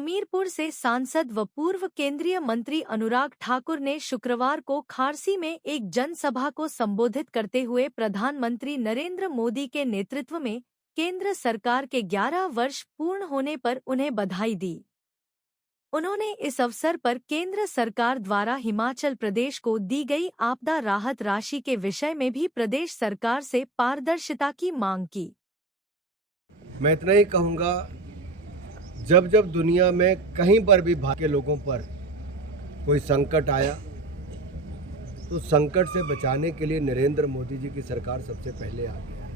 हमीरपुर से सांसद व पूर्व केंद्रीय मंत्री अनुराग ठाकुर ने शुक्रवार को खारसी में एक जनसभा को संबोधित करते हुए प्रधानमंत्री नरेंद्र मोदी के नेतृत्व में केंद्र सरकार के 11 वर्ष पूर्ण होने पर उन्हें बधाई दी। उन्होंने इस अवसर पर केंद्र सरकार द्वारा हिमाचल प्रदेश को दी गई आपदा राहत राशि के विषय में भी प्रदेश सरकार से पारदर्शिता की मांग की। मैं इतना ही कहूँगा, जब जब दुनिया में कहीं पर भी भारत के लोगों पर कोई संकट आया तो संकट से बचाने के लिए नरेंद्र मोदी जी की सरकार सबसे पहले आ गया है।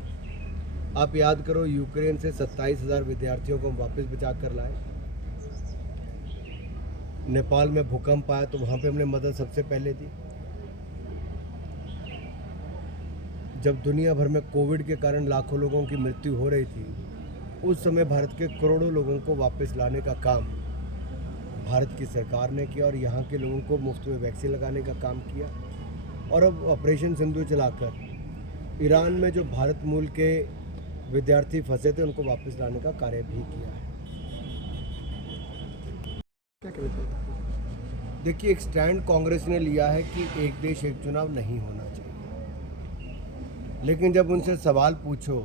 आप याद करो, यूक्रेन से 27,000 विद्यार्थियों को हम वापस बचा कर लाए। नेपाल में भूकंप आया तो वहाँ पे हमने मदद सबसे पहले दी। जब दुनिया भर में कोविड के कारण लाखों लोगों की मृत्यु हो रही थी, उस समय भारत के करोड़ों लोगों को वापस लाने का काम भारत की सरकार ने किया और यहाँ के लोगों को मुफ्त में वैक्सीन लगाने का काम किया। और अब ऑपरेशन सिंधु चलाकर ईरान में जो भारत मूल के विद्यार्थी फंसे थे उनको वापस लाने का कार्य भी किया है। देखिए, एक स्टैंड कांग्रेस ने लिया है कि एक देश एक चुनाव नहीं होना चाहिए, लेकिन जब उनसे सवाल पूछो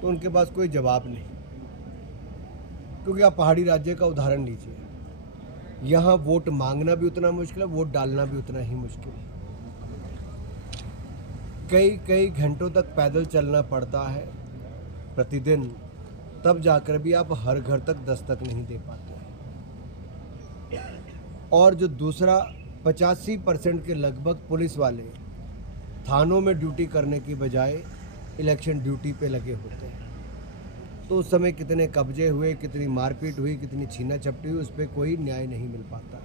तो उनके पास कोई जवाब नहीं। क्योंकि आप पहाड़ी राज्य का उदाहरण लीजिए, यहाँ वोट मांगना भी उतना मुश्किल है, वोट डालना भी उतना ही मुश्किल है। कई घंटों तक पैदल चलना पड़ता है प्रतिदिन, तब जाकर भी आप हर घर तक दस्तक नहीं दे पाते हैं। और जो दूसरा 85% के लगभग पुलिस वाले थानों में ड्यूटी करने की बजाय इलेक्शन ड्यूटी पे लगे होते हैं, तो उस समय कितने कब्जे हुए, कितनी मारपीट हुई, कितनी छीना झपटी हुई, उस पर कोई न्याय नहीं मिल पाता।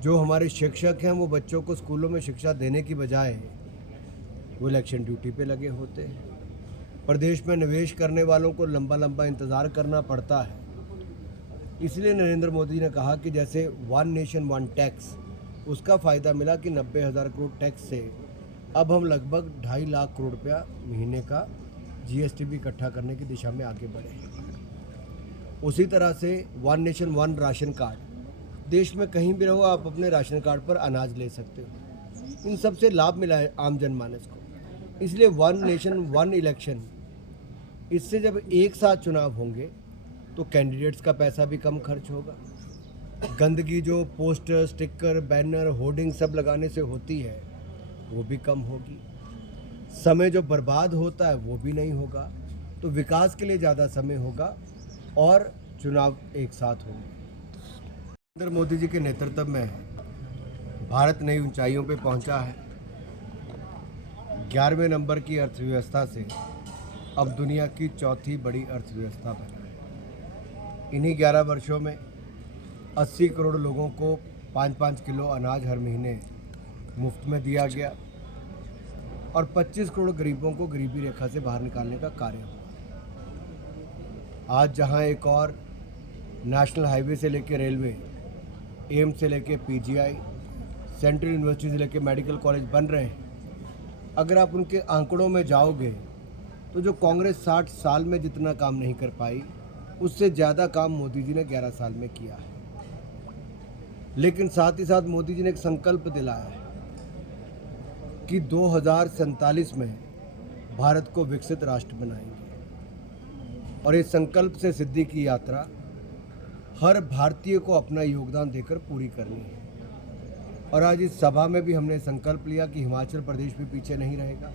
जो हमारे शिक्षक हैं वो बच्चों को स्कूलों में शिक्षा देने की बजाय वो इलेक्शन ड्यूटी पे लगे होते हैं। प्रदेश में निवेश करने वालों को लंबा इंतज़ार करना पड़ता है। इसलिए नरेंद्र मोदी ने कहा कि जैसे वन नेशन वन टैक्स, उसका फ़ायदा मिला कि 90,000 करोड़ टैक्स से अब हम लगभग 2.5 लाख करोड़ रुपया महीने का जीएसटी भी इकट्ठा करने की दिशा में आगे बढ़े। उसी तरह से one nation one ration card, देश में कहीं भी रहो आप अपने राशन कार्ड पर अनाज ले सकते हो। इन सब से लाभ मिला है आम जनमानस को। इसलिए वन नेशन वन इलेक्शन, इससे जब एक साथ चुनाव होंगे तो कैंडिडेट्स का पैसा भी कम खर्च होगा। गंदगी जो पोस्टर, स्टिकर, बैनर, होर्डिंग सब लगाने से होती है वो भी कम होगी। समय जो बर्बाद होता है वो भी नहीं होगा। तो विकास के लिए ज़्यादा समय होगा और चुनाव एक साथ होंगे। नरेंद्र मोदी जी के नेतृत्व में भारत नई ऊंचाइयों पे पहुंचा है। 11वें नंबर की अर्थव्यवस्था से अब दुनिया की चौथी बड़ी अर्थव्यवस्था बना है। इन्हीं 11 वर्षों में 80 करोड़ लोगों को 5-5 किलो अनाज हर महीने मुफ्त में दिया गया और 25 करोड़ गरीबों को गरीबी रेखा से बाहर निकालने का कार्य हुआ। आज जहां एक और नेशनल हाईवे से लेकर रेलवे, एम्स से लेकर पीजीआई, सेंट्रल यूनिवर्सिटी से लेकर मेडिकल कॉलेज बन रहे हैं, अगर आप उनके आंकड़ों में जाओगे तो जो कांग्रेस 60 साल में जितना काम नहीं कर पाई, उससे ज़्यादा काम मोदी जी ने 11 साल में किया है। लेकिन साथ ही साथ मोदी जी ने एक संकल्प दिलाया है कि 2047 में भारत को विकसित राष्ट्र बनाएंगे और इस संकल्प से सिद्धि की यात्रा हर भारतीय को अपना योगदान देकर पूरी करनी है। और आज इस सभा में भी हमने संकल्प लिया कि हिमाचल प्रदेश भी पीछे नहीं रहेगा।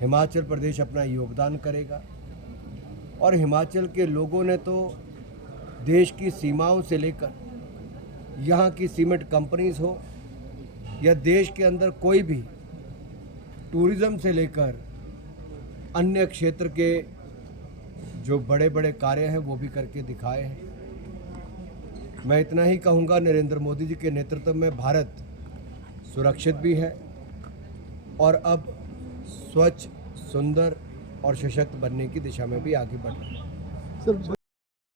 हिमाचल प्रदेश अपना योगदान करेगा और हिमाचल के लोगों ने तो देश की सीमाओं से लेकर यहाँ की सीमेंट कंपनीज हो या देश के अंदर कोई भी टूरिज़्म से लेकर अन्य क्षेत्र के जो बड़े बड़े कार्य हैं वो भी करके दिखाए हैं। मैं इतना ही कहूँगा, नरेंद्र मोदी जी के नेतृत्व में भारत सुरक्षित भी है और अब स्वच्छ, सुंदर और सशक्त बनने की दिशा में भी आगे बढ़ रहा है।